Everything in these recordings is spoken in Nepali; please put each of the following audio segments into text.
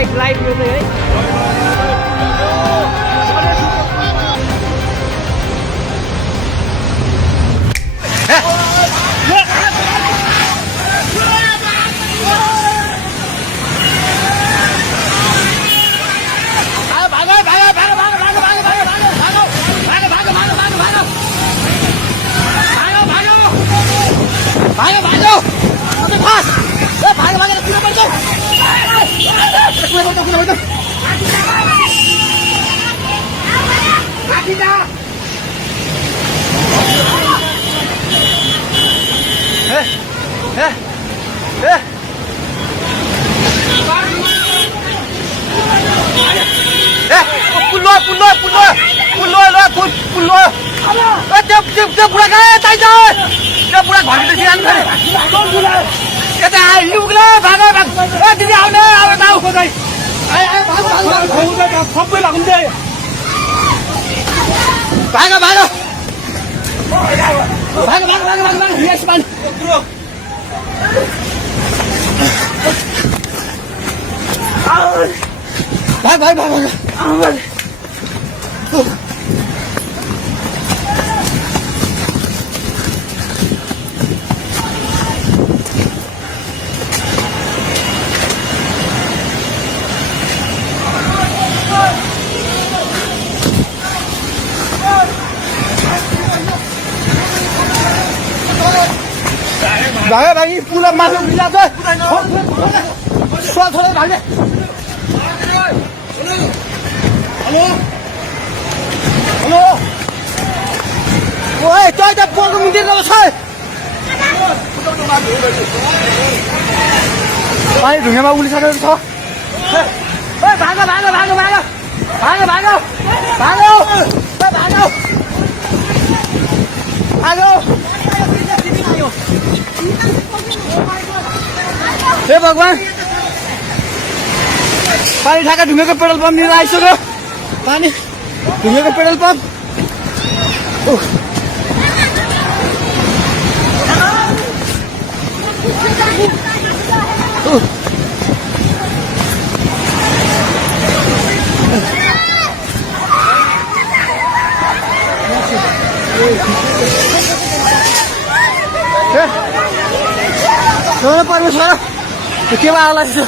लाइट लाइट यो चाहिँ है भागो भागो अबे फास ए भागो भागो किन पर्छ किन आखिदा ए पुल्लो ए त्यो बुढा गए ताइ जा त्यो बुढा घरभित्र सिरान गरे यता आइलुग्ला भाग ए दिदी आउने अब नाउ खोदै ए भाग सबै भाग्दै भाग यस मान भाग भागे भागी पुला माथि उठिला छ छोडे भागे हेलो ओए त्यो त पोको मिन्दिर न छ पानी ढुङ्गामा उलिसकेको छ ओए भागो भागो भागो भागो भागो भागो भागो ओए भागो भागो हे भगवान पानी ठाका ढुङ्गेको पेट्रोल पम्प लिएर आइसक्यो पानी ढुङ्गेको पेट्रोल पम्प परमेश्वर के आला हे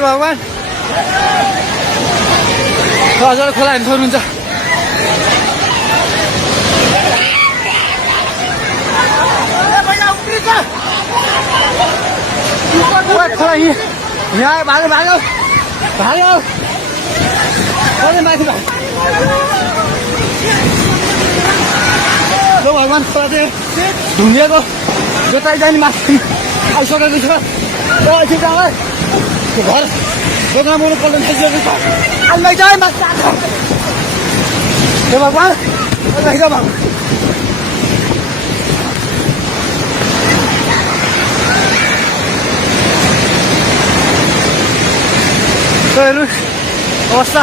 भगवान हजार खोला हेर्नु सक्नुहुन्छ खोला यहाँ भागो भागो भागो माथि भगवान खोला चाहिँ ढुङ्गेको जोताइ जाने माथि आइसकेको छ एकछिन घर दोकान बनाउनु पर्ने थालिसकेको छ आइमाइ चाहिँ माथि हे भगवान भगवान हेर्नु अवस्था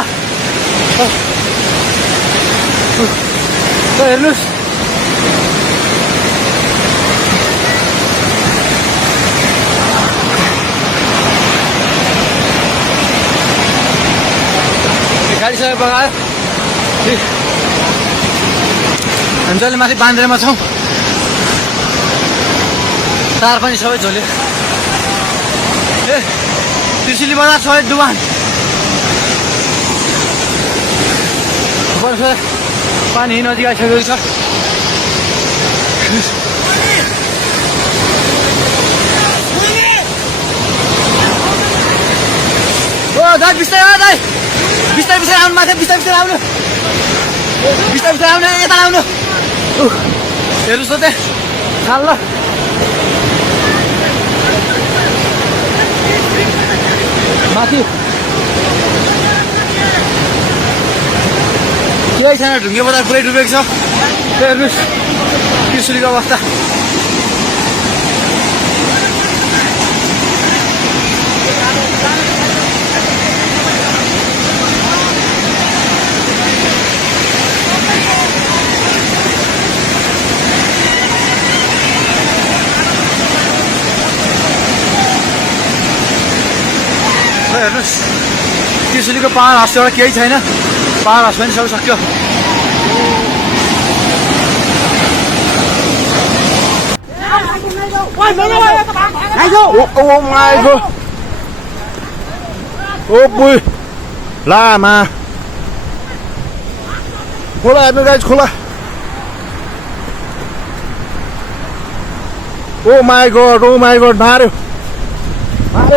हेर्नुहोस् गाडीसँग बगायो हामी जहिले माथि बान्द्रेमा छौँ तार पनि सबै झोल्यो ए त्रिशुली बजार सबै डुबान पानी नजिक आइसकेको छ ओ दाइ बिस्तारै बिस्तारै आउनु माथि बिस्तारै आउनु यता आउनु हेर्नुहोस् त त्यहाँ खाल ल माथि केही छैन ढुङ्गे बजार पुरै डुबेको छ हेर्नुहोस् त्रिशुलीको अवस्था हेर्नुहोस् त्रिशुलीको पाहाड हाँस एउटा केही छैन पाहाड हाँस पनि सबै सक्यो Oh my god. Oh boy. Lama. खोला हेर्नु गाइज खोला ओ माई गड मार्यो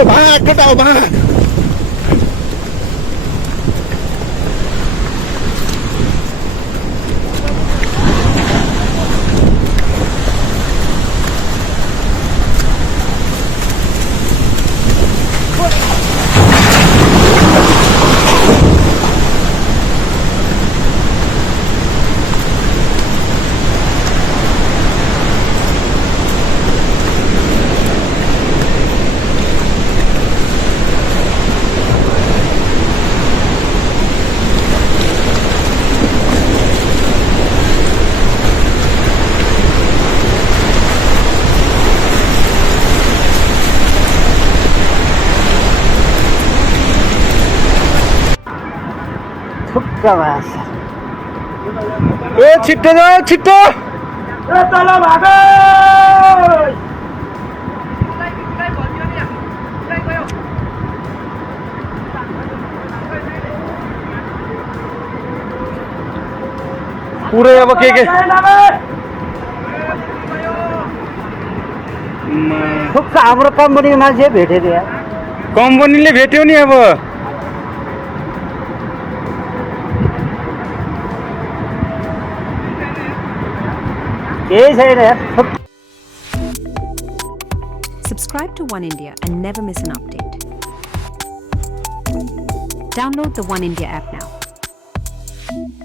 भाग केटा हो भाग ए छिट्टो जाऊ छिट्टो ए तल भागो पुरै अब के हाम्रो कम्पनीको मान्छे भेटेर कम्पनीले भेट्यो नि अब Subscribe to One India and never miss an update. Download the One India app now.